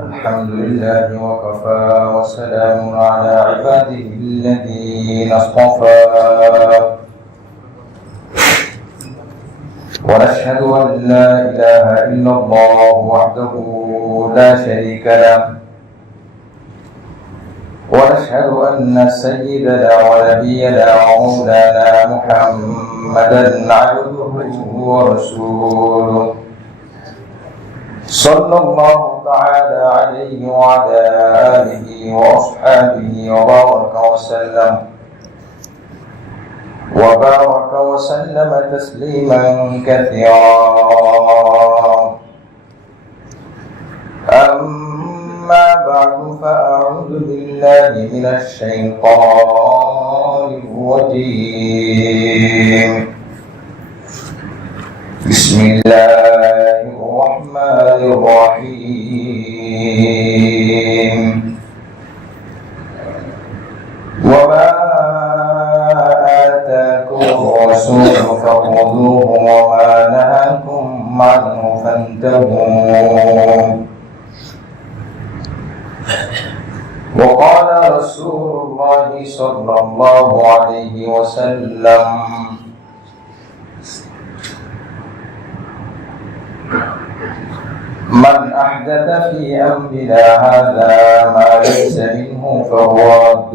الحمد لله وكفى وسلام على عباده الذين اصطفى ونشهد أن لا إله إلا الله وحده لا شريك له ونشهد أن سيدنا ونبينا ومولانا محمدا عبده ورسوله صلى الله تعالى عليه وعلى آله وأصحابه وبارك وسلم تسليما كثيرا. أما بعد فأعوذ بالله من الشيطان الرجيم. بسم الله الرحمن الرحيم. وما آتاكم الرسول فخذوه وما نهاكم عنه فانتهوا. وقال رسول الله صلى الله عليه وسلم: من أحدث في أمرنا هذا ما ليس منه فهو رد.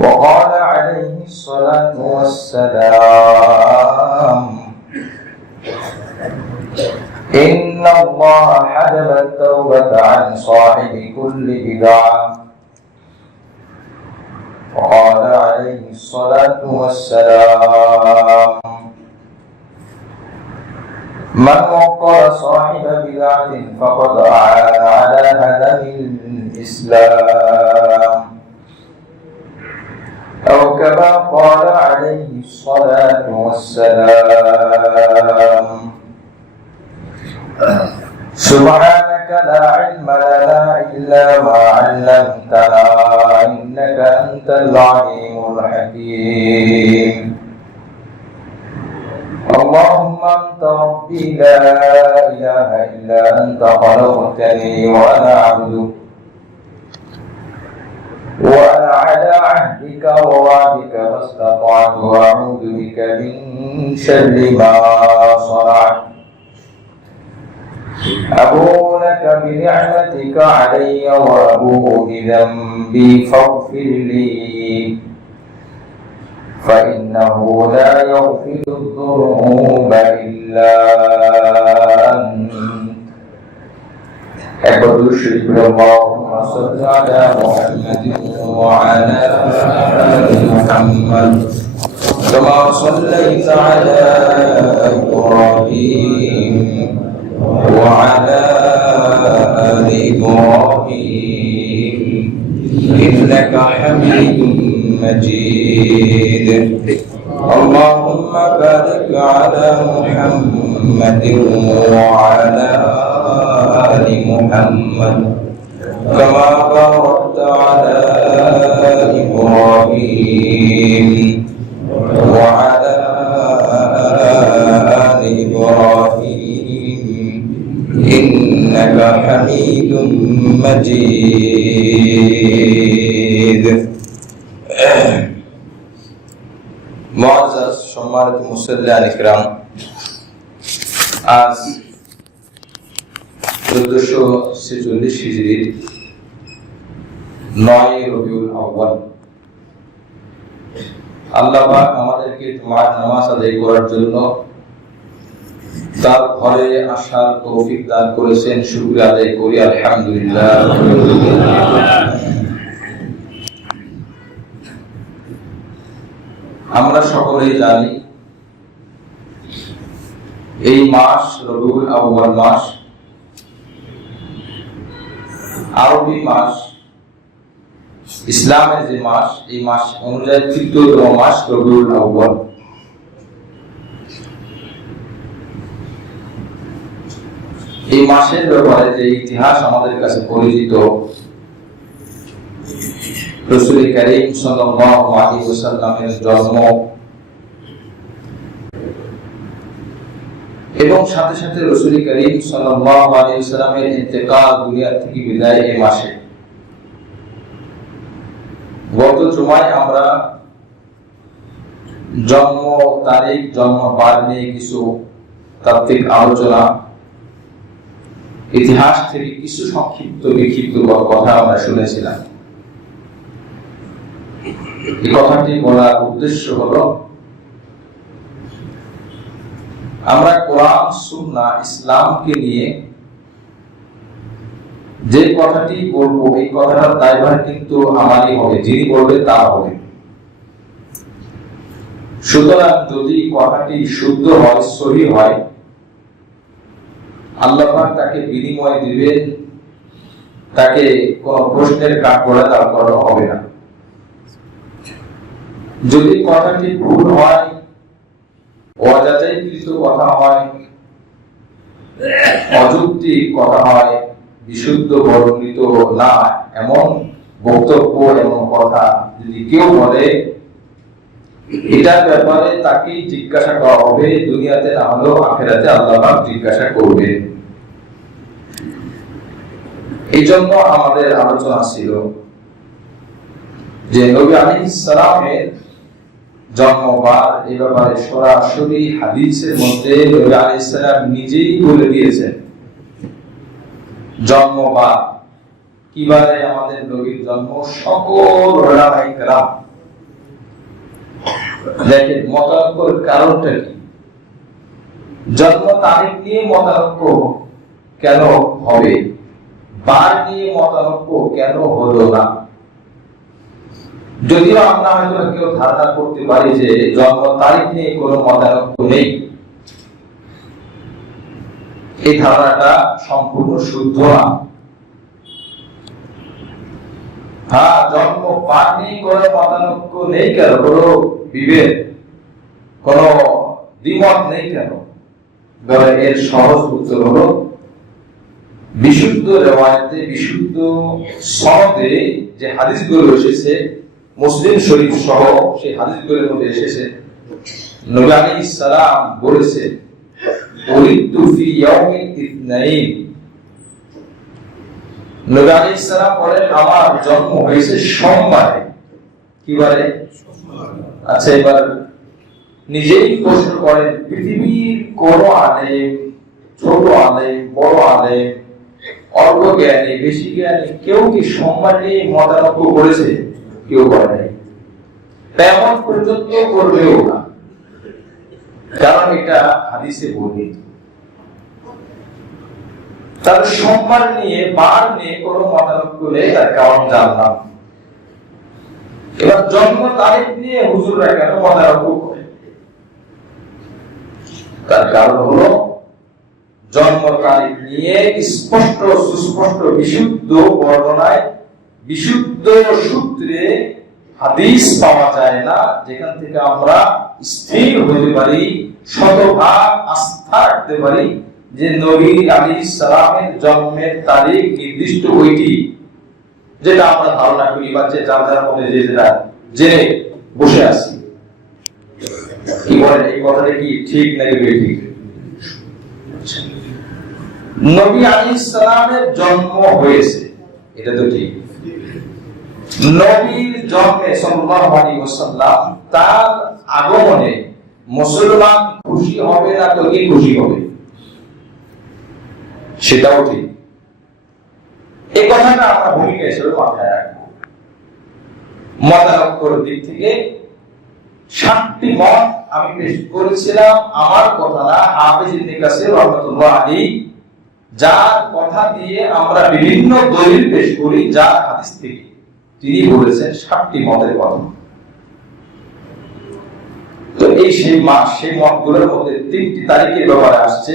وقال عليه الصلاة والسلام: إن الله حجب التوبة عن صاحب كل بدعة. وقال عليه الصلاة والسلام: من وقر صاحب بدعة فقد أعان على هدم الإسلام، أو كما قال عليه الصلاة والسلام. سبحانك لا علم لنا إلا ما علمتنا إنك أنت العليم الحكيم. اللهم أنت ربي لا إله إلا أنت خلقتني وأنا عبدك وأنا على عهدك ووعدك ما استطعت وأعوذ بك من شر ما صنعت. أبوء لك بنعمتك علي وأبوء بذنبي فاغفر لي فإنه لا يغفر الذنوب إلا أنت. أكبر الشرك اللهم صل على محمد وعلى آل محمد كما صليت على إبراهيم وعلى آل إبراهيم إنك حميد مجيد. اللهم بارك على محمد وعلى آل محمد كما باركت على إبراهيم وعلى آل إبراهيم إنك حميد مجيد. মুআজ্জাজ সম্মানিত মুসল্লিয়ান ইকরাম, আজ 1446 হিজরি 9 রবিউল আউয়াল। আল্লাহ পাক আমাদেরকে জুমার নামাজ আদায় করার জন্য তার ঘরে আসার তৌফিক দান করেছেন। শুকরিয়া আদায় করি আলহামদুলিল্লাহ। আমরা সকলেই জানি এই মাস রবিউল আউয়াল মাস, আরবি মাস, ইসলামের যে মাস, এই মাস অনুযায়ী তৃতীয়তম মাস রবিউল আউয়াল। এই মাসের ব্যাপারে যে ইতিহাস আমাদের কাছে পরিচিত, রাসূল করিম সাল্লাল্লাহু আলাইহি ওয়াসাল্লামের জন্ম এবং সাথে সাথে রাসূল করিম সাল্লাল্লাহু আলাইহি ওয়াসাল্লামের ইন্তেকাল, দুনিয়া থেকে বিদায় এই মাসে। গত জুমায় আমরা জন্ম তারিখ, জন্ম বার নিয়ে কিছু তাত্ত্বিক আলোচনা, ইতিহাস থেকে কিছু সংক্ষিপ্ত বিক্ষিপ্ত কথা আমরা শুনেছিলাম। এই কথাটি বলার উদ্দেশ্য হলো, আমরা কোরআন, সুন্নাহ, ইসলামকে নিয়ে যে কথাটি বলবো, এই কথাটার দায়ভার কিন্তু আমারই হবে, যিনি বলবে তার হবে। সুতরাং যদি কথাটি শুদ্ধ হয়, সহিহ হয়, আল্লাহ পাক তাকে বিনিময় দিবেন, তাকে কোন প্রশ্নের কাঠগড়ায় দাঁড় করানো হবে না। যদি কথাটি ভুল হয়, অযাচাইকৃত কথা হয়, অযৌক্তিক কথা হয়, বিশুদ্ধ বর্ণিত না এমন বক্তব্য, এমন কথা যদি কেউ বলে, এটার ব্যাপারে তাকে জিজ্ঞাসা করা হবে, দুনিয়াতে না হলেও আখিরাতে আল্লাহ পাক জিজ্ঞাসা করবে। এই জন্য আমাদের আলোচনা ছিল যে নবী আলাইহিস সালামের জন্মবার এই ব্যাপারে সরাসরি হাদিসের মধ্যে নবী আলাইহিস সালাম নিজেই বলে দিয়েছেন। জন্মবার কিভাবে আমাদের নবীর জন্ম, সকল উলামায়ে কেরাম দেখেন মতানৈক্যের কারণটা কি, জন্ম তারিখ নিয়ে মতানৈক্য কেন হবে, বার নিয়ে মতানৈক্য কেন হলো না। যদিও আমরা হয়তো কেউ ধারণা করতে পারি যে জন্ম তারিখ নিয়ে কোনো মতানৈক্য নেই, এই ধারণাটা সম্পূর্ণ শুদ্ধ না। হ্যাঁ, জন্ম বার নিয়ে কোনো মতানৈক্য নেই কেন, কোনো বিভেদ, কোনো দ্বিমত নেই কেন? এর সহজ উত্তর হলো, বিশুদ্ধ রিওয়ায়াতে, বিশুদ্ধ সনদে যে হাদিসগুলো এসেছে, মুসলিম শরীফ সহ সেই হাদিসগুলোর মধ্যে এসেছে, নবী আলাইহিস সালাম বলেছেন, উলিদতু ফি ইয়াউমিল ইতনাইন। নবী আলাইহিস সালাম বলেন, আমার জন্ম হয়েছে সোমবারে। কি বারে? আচ্ছা, এবার নিজেই প্রশ্ন করেন, পৃথিবীর কোন আলেম, ছোট আলেম, বড় আলেম, অল্প জ্ঞানী, বেশি জ্ঞানী, কেউ কি সোমবার নিয়ে মতানৈক্য করেছে? কেউ করে নাই, তেমন পর্যন্ত করবেও না, কারণ এটা হাদিসে বর্ণিত। তার সোমবার নিয়ে, বার নিয়ে কোনো মতানৈক্য নেই, তার কারণ জানলাম। এবার জন্ম তারিখ নিয়ে হুজুররা কেন মতানৈক্য করে? তার কারণ হলো, জন্ম তারিখ নিয়ে স্পষ্ট, সুস্পষ্ট, বিশুদ্ধ বর্ণনায়, বিশুদ্ধ সূত্রে হাদিস পাওয়া যায় না, যেখান থেকে আমরা স্থির হতে পারি, শতভাগ আস্থা রাখতে পারি যে নবী আলাইহিস সালামের জন্মের তারিখ নির্দিষ্ট ওইটি, যেটা আমরা ধারণা করি বা যে যার মধ্যে যেটা জেনে বসে আছি। কি বলেন, এই কথাটা কি ঠিক নাকি বেঠিক? নবী আলাইহিস সালামের জন্ম হয়েছে, এটা তো ঠিক। নবীর জন্মে সাল্লাল্লাহু আলাইহি ওয়াসাল্লাম, তার আগমনে মুসলমান খুশি হবে না তো কি খুশি হবে? সেটাও ঠিক। এই কথাটা আমরা ভূমিকা হিসেবে মাথায় রাখবো। মতানৈক্যের দিক থেকে 7টি মত আমি পেশ করেছিলাম, আমার কথা না, হাফেজ ইবনে কাসির রাহমাতুল্লাহ আলাইহি, যার কথা দিয়ে আমরা বিভিন্ন দলিল পেশ করি, যার হাদিস থেকে তিনি বলেছেন 7টি মতের কথা। তো এই সেই মাস, সেই মতগুলোর মধ্যে 3টি তারিখের ব্যাপারে আসছে,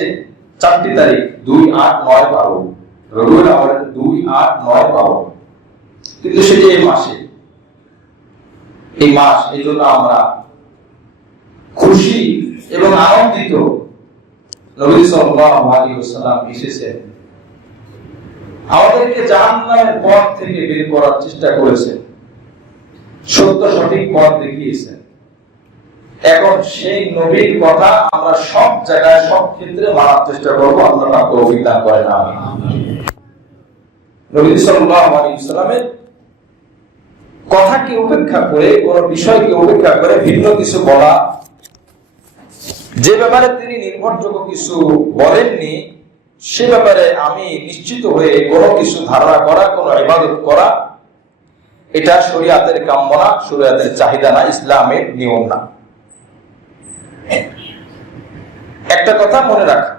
4টি তারিখ 2, 8, 9, 12, রবিউল আউয়াল 2, 8, 9, 12, কিন্তু সেটি এই মাসে, এই মাস, এই জন্য আমরা খুশি এবং আনন্দিত। নবী সাল্লাল্লাহু আলাইহি ওয়াসাল্লাম এসেছেন, আমাদেরকে জাহান্নামের পথ থেকে বের করার চেষ্টা করেছেন, সত্য সঠিক পথ দেখিয়েছেন। এখন সেই নবীর কথা আমরা সব জায়গায় সব ক্ষেত্রে মানার চেষ্টা করবো। আল্লাহ পাক তৌফিক দান করেন, আমিন। নবী সাল্লাল্লাহু আলাইহি ওয়াসাল্লামের কথাকে উপেক্ষা করে, কোন বিষয়কে উপেক্ষা করে ভিন্ন কিছু বলা, যে ব্যাপারে তিনি নির্ভরযোগ্য কিছু বলেননি সে ব্যাপারে আমি নিশ্চিত হয়ে কোনো কিছু ধারণা করা, কোনো ইবাদত করা, এটা শরীয়তের কাম্য না, শরীয়তের চাহিদা না, ইসলামের নিয়ম না। একটা কথা মনে রাখা,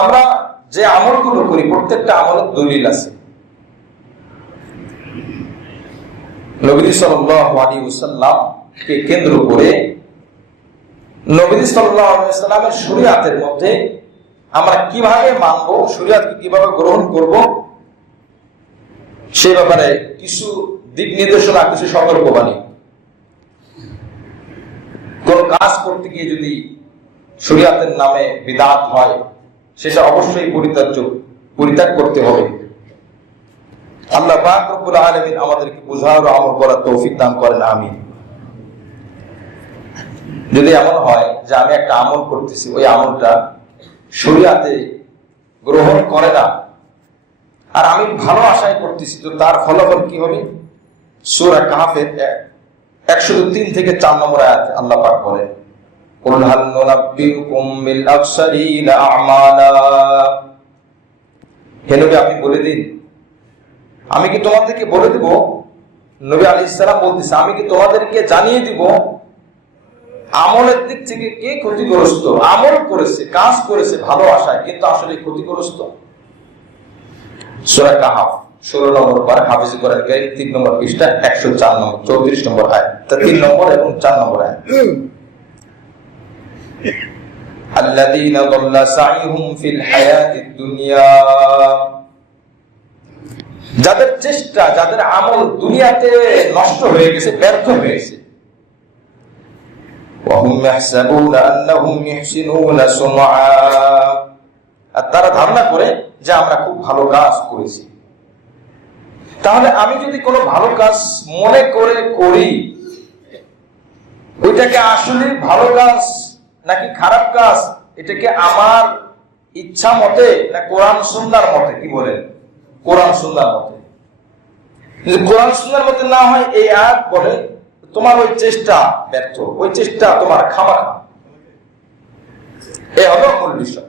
আমরা যে আমলগুলো করি প্রত্যেকটা আমলের দলিল আছে। নবী সাল্লাল্লাহু আলাইহি ওয়াসাল্লামকে কেন্দ্র করে নবী সাল্লাল্লাহু আলাইহি ওয়াসাল্লামের শরীয়তের মধ্যে আমরা কিভাবে মানব, শরীয়তকে কিভাবে গ্রহণ করব, সে ব্যাপারে কিছু দিক নির্দেশনা, কিছু সতর্কবাণী। কোন কাজ করতে গিয়ে যদি শরীয়তের নামে বিদআত হয় সেটা অবশ্যই পরিত্যাগ করতে হবে। আল্লাহ পাক রব্বুল আলামিন আমাদেরকে বুঝার ও আমল করার তৌফিক দান করেন, আমিন। যদি এমন হয় যে আমি একটা আমল করতেছি, ওই আমলটা শরীয়তে গ্রহণ করে না আর আমি ভালো আশায় করতেছি, তো তার ফলাফল কি হবে? সূরা কাহফের 103 থেকে 4 নম্বর আয়াতে আল্লাহ পাক বলেন, কুল হাল নুনাব্বিউকুম বিল আখসারিনা আমালা। হে নবী, আপনি বলে দিন, আমি কি তোমাদেরকে বলে দিব? নবী আলাইহিস সালাম বলতেছে, আমি কি তোমাদেরকে জানিয়ে দিব আমলের দিক থেকে কে ক্ষতিগ্রস্ত? আমল করেছে, কাজ করেছে ভালো আশায়, কিন্তু আসলে ক্ষতিগ্রস্ত। সূরা কাহফ 16 নম্বর পারা, হাফিজি কোরআন কারীম 3 নম্বর পৃষ্ঠা 104 নম্বর 34 নম্বর আয়াত, 3 নম্বর এবং 4 নম্বর আয়াত। আল্লাযীনা দাল্লা সাইহুম ফিল হায়াতিদ দুনিয়া, যাদের চেষ্টা, যাদের আমল দুনিয়াতে নষ্ট হয়ে গেছে, ব্যর্থ হয়েছে। ওয়াহুম ইয়াহসাবুনা আন্নাহুম ইহসিনুনা সুনআ, আর তারা ধারণা করে যে আমরা খুব ভালো কাজ করেছি। তাহলে আমি যদি কোনো ভালো কাজ মনে করে করি, ওইটাকে আসলে ভালো কাজ নাকি খারাপ কাজ, এটাকে আমার ইচ্ছা মতে না কোরআন সুন্নাহর মতে? কি বলেন? কোরআন সুন্নাহর মতে। যদি কোরআন সুন্নাহর মতে না হয়, এই আয়াত বলে তোমার ওই চেষ্টা ব্যর্থ, ওই চেষ্টা তোমার খামাখা। এই হলো মূল বিষয়।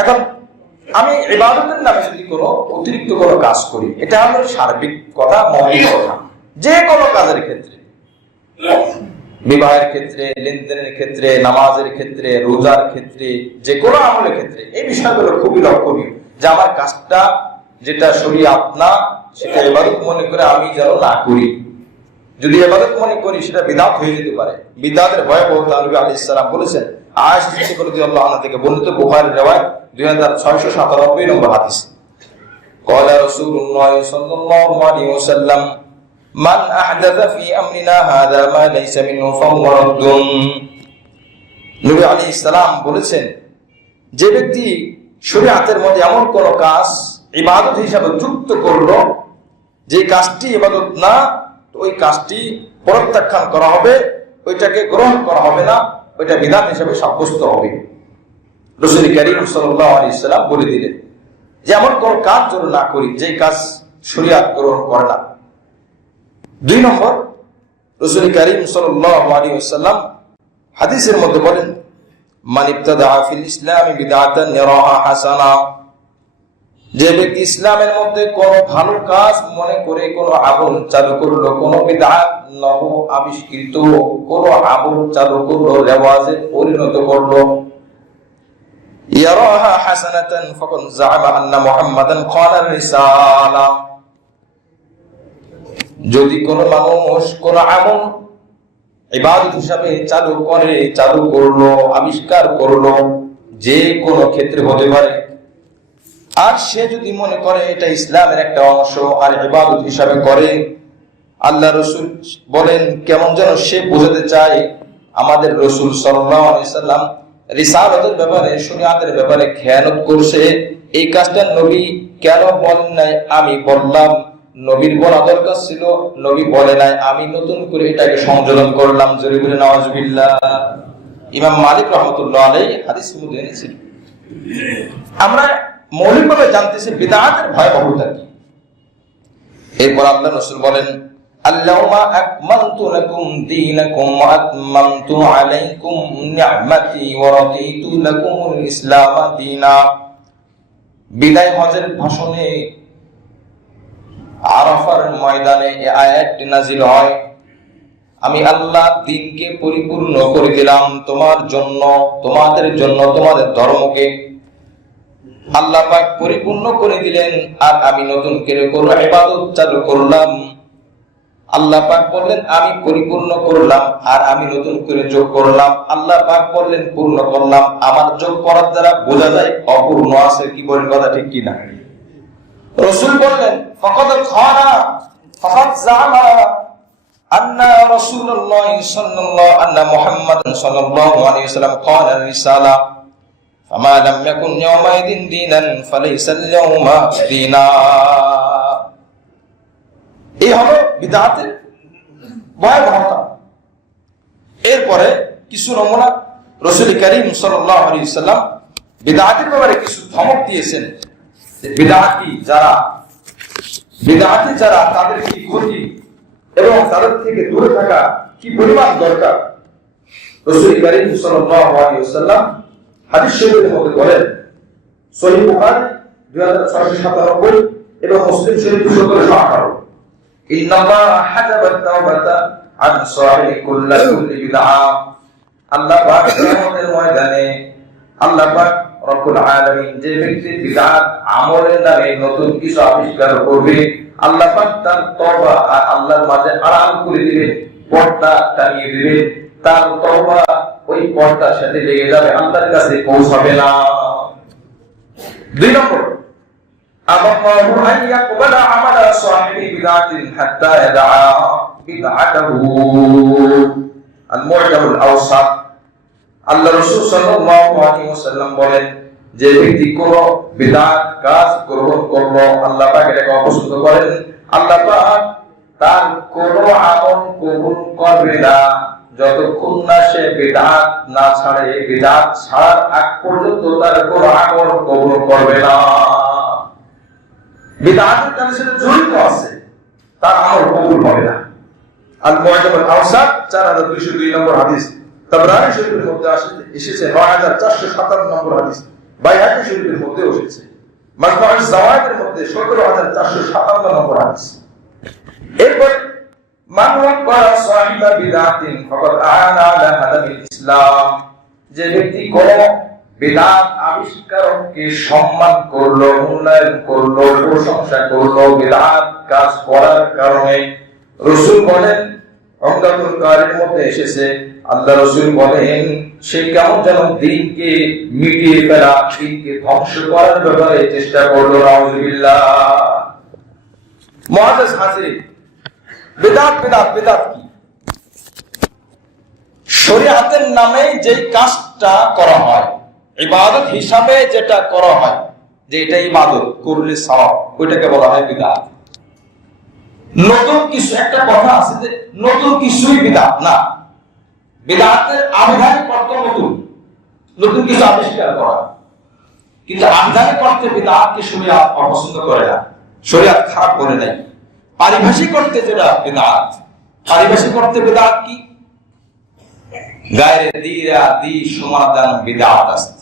এখন আমি ইবাদতের নামে যদি কোনো অতিরিক্ত কোনো কাজ করি, এটা হলো সার্বিক কথা, মৌলিক কথা। যে কোনো কাজের ক্ষেত্রে, বিবাহের ক্ষেত্রে, লেনদেনের ক্ষেত্রে, নামাজের ক্ষেত্রে, রোজার ক্ষেত্রে, যে কোনো আমলের ক্ষেত্রে এই বিষয়গুলো খুবই লক্ষণীয় যে আমার কাজটা যেটা শরীয়ত না, সেটা ইবাদত মনে করে আমি যেন না করি। যদি ইবাদত মনে করি সেটা বিদআত হয়ে যেতে পারে। বিদআতের ভয়াবহতা নবী আলাইহিস সালাম বলেছেন। আয়েশা সিদ্দিকা রাদিয়াল্লাহু আনহা থেকে বর্ণিত, বুখারীর riwayat 2697 নম্বর হাদিস। قال رسول الله صلى الله عليه وسلم من احدث في امرنا هذا ما ليس منه فهو رد। নবী আলাইহিস সালাম বলেছেন, যে ব্যক্তি শরীয়তের মধ্যে এমন কোন কাজ ইবাদত হিসাবে যুক্ত করলো যে কাজটি ইবাদত না, ওই কাজটি প্রত্যাখ্যান করা হবে, ওইটাকে গ্রহণ করা হবে না, ওইটা বিদআত হিসেবে সাব্যস্ত হবে। রাসূল কারীম সাল্লাল্লাহু আলাইহি ওয়াসাল্লাম বলে দিলেন যে এমন কোন কাজ যেন না করি যে কাজ শরীয়ত গ্রহণ করে না। 2 নম্বর, রাসূল কারীম সাল্লাল্লাহু আলাইহি ওয়াসাল্লাম হাদিসের মধ্যে বলেন, মান ইবতাদা ফিল ইসলামি বিদআতান ইয়ারাহা হাসানা। যে ব্যক্তি ইসলামের মধ্যে কোন ভালো কাজ মনে করে কোন আমল চালু করলো, কোন বিদআত নব আবিষ্কৃত কোন আমল চালু করলো, রেওয়াজে পরিণত করলো, ইয়ারাহা হাসানাতান ফাকাদ জাআমা আন্না মুহাম্মাদান ক্বালা রিসালা। যদি কোন মানুষ কোন আমল ইবাদত হিসাবে চালু করলো, আবিষ্কার করলো, যে কোন ক্ষেত্রে হতে পারে, আর সে যদি মনে করে এটা ইসলামের একটা অংশ আর ইবাদত হিসাবে করে, আল্লাহ রাসূল বলেন কেমন যেন সে বোঝাতে চায় আমাদের রাসূল সাল্লাল্লাহু আলাইহি সাল্লাম রিসালাতের ব্যাপারে, শরীয়তের ব্যাপারে খেয়ানত করছে। এই কাজটা নবী কেন বলেন নাই? আমি বললাম নবীর বলা দরকার ছিল, নবী বলে নাই, আমি নতুন করে এটাকে সংযোজন করলাম। জোরে বলে নাউজুবিল্লাহ। ইমাম মালিক রাহমাতুল্লাহ আলাইহি হাদিস মধ্যে এনেছেন। আমরা মৌলিকভাবে জানতেছি বিদআতের ভয়াবহতা কি। এরপর আল্লাহ রাসূল বলেন, আল-ইয়াওমা আকমালতু লাকুম দীনাকুম ওয়া আতমামতু আলাইকুম নি'মাতি ওয়া রাদিতু লাকুমুল ইসলাম দীনা। বিদায় হজের ভাষণে আরাফার ময়দানে এই আয়াতটি নাযিল হয়, আমি আল্লাহ দ্বীনকে পরিপূর্ণ করে দিলাম তোমার জন্য, তোমাদের জন্য, তোমাদের ধর্মকে আল্লাহ পাক পরিপূর্ণ করে দিলেন। আর আমি নতুন করে কোন ইবাদত চালু করলাম। আল্লাহ পাক বললেন আমি পরিপূর্ণ করলাম, আর আমি নতুন করে যোগ করলাম। আল্লাহ পাক বললেন পূর্ণ করলাম। আমার যোগ করার দ্বারা বোঝা যায় অপূর্ণ আছে। কি বলেন, কথা ঠিক কি না? রাসূল বললেন ফাকাদ খানা ফাকাদ জামা আন্না রাসূলুল্লাহ সাল্লাল্লাহু আন্না মুহাম্মাদান সাল্লাল্লাহু আলাইহি ওয়াসাল্লাম ক্বালা রিসালা ফামা লাম ইয়াকুন ইয়াওমাইদিন দীনান ফালাইসা আল-ইয়াওমা দীনা। এই হলো বিদআতের ভয়াবহতা। এরপরে কিছু নমুনা রাসূল করিম সাল্লাল্লাহু আলাইহি ওয়াসাল্লাম বিদআতের ব্যাপারে কিছু ধমক দিয়েছেন। বিদআতি যারা তাদের কি ক্ষতি এবং তাদের থেকে দূরে থাকা কি পরিমাণ দরকার। রাসূল করিম সাল্লাল্লাহু আলাইহি ওয়াসাল্লাম হাদিস শরীফের মধ্যে বলেন, সহিহ বুখারী 2697 এবং মুসলিম শরীফ 1718, ইন্নাল্লাহা হাজাবা আত-তাওবাতা আন সাহিবি কুল্লি বিদআ। আল্লাহ পাক কিয়ামতের ময়দানে আল্লাহ পাক রব্বুল আলামিন যে ব্যক্তি বিদআত আমলের নামে নতুন কিছু আবিষ্কার করবে, আল্লাহ পাক তার তওবা আর আল্লাহর মাঝে আড়াল করে দিবেন, পর্দা টানিয়ে দিবেন। তার তওবা ওই পর্দার সাথে লেগে যাবে, আল্লাহর কাছে পৌঁছাবে না। 2 নম্বর, আল্লাহু আন ইয়াকবালা আমালা সাহিবি বিদআতিন হাত্তা ইয়াদআ বিদআতাহু। আল-মু'জামুল আওসাত। আল্লাহ রাসূল সাল্লাল্লাহু আলাইহি ওয়াসাল্লাম বলেন, যে ব্যক্তি কোন বিদআত কাজ গ্রহণ করলো, আল্লাহ পাক এটাকে অপছন্দ করেন। আল্লাহ পাক তার কোন আমল কবুল করবে না যতক্ষণ না সে বিদআত না ছাড়ে। বিদআত ছাড়ার আগ পর্যন্ত তার কোন আমল কবুল করবে না। বিদআতের সাথে জড়িত আছে, তার আমল কবুল হবে না। আল-মু'জামুল আওসাত 4202 নম্বর হাদিস। তাবরানী শরীফের মধ্যে এসেছে 9457 নম্বর হাদিস। বাইহাকী শরীফের মধ্যে এসেছে। মাজমুউজ যাওয়ায়েদের মধ্যে 17457 নম্বর হাদিস। এরপর মান ওয়াক্কারা সাহিবা বিদআতিন ফাকাদ আ'ানা আলা হাদামিল ইসলাম। যে ব্যক্তি কোন বিদআত আবিষ্কারককে সম্মান করলো, মূল্যায়ন করলো, প্রশংসা করলো বিদআত কাজ করার কারণে, রাসূল বলেন অঙ্গাতুল কারির মধ্যে এসেছে, আল্লাহ রাসূল বলেন সে কেমন যেন দ্বীনকে মিটিয়ে ফেলা, দ্বীনকে ধ্বংস করার ব্যাপারে চেষ্টা করলো। নাউযুবিল্লাহ। মুআজ্জাজ হাজিরিন, বিদআত কি? শরীয়তের নামে যে কাজটা করা হয়, ইবাদত হিসাবে যেটা করা হয়, যে এটা ইবাদত করলে সওয়াব, ওইটাকে বলা হয় বিদআত। নতুন কিছু, একটা কথা আছে যে নতুন কিছুই বিদআত না। বিদআতের আবিধানিক অর্থ নতুন কিছু আবিষ্কার করা, কিন্তু আবিধানিক অর্থে বিদআতকে শরীয়ত অপছন্দ করে না, শরীয়ত খারাপ করে নাই। পারিভাষিক অর্থে যেটা বিদআত, পারিভাষিক অর্থে বিদআত কি? গায়রে দিরা দি সমাদান বিদআত আছে।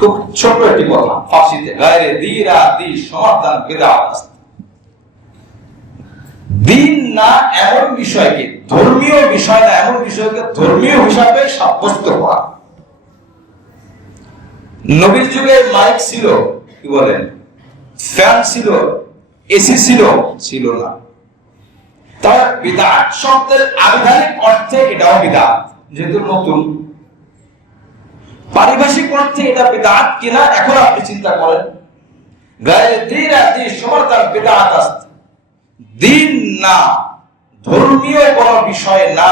খুব ছোট একটি কথা ফার্সিতে, গায়রে দিরা দি সমাদান বিদআত আছে। দিন না এমন বিষয়কে, ধর্মীয় বিষয় না এমন বিষয়কে ধর্মীয় হিসাবে সাব্যস্ত করা। নবীর যুগে মাইক ছিল, কি বলেন, ফ্যান ছিল, এসি ছিল না। তাহলে বিদআত শব্দের আবিধানিক অর্থে এটাও বিদআত, যেহেতু নতুন। পারিভাষিক অর্থে এটা বিদআত কিনা এখন আপনি চিন্তা করেন। গায়ে দিরা দি সমাদান বিদআত আছে। দিন না, ধর্মীয় কোন বিষয় না,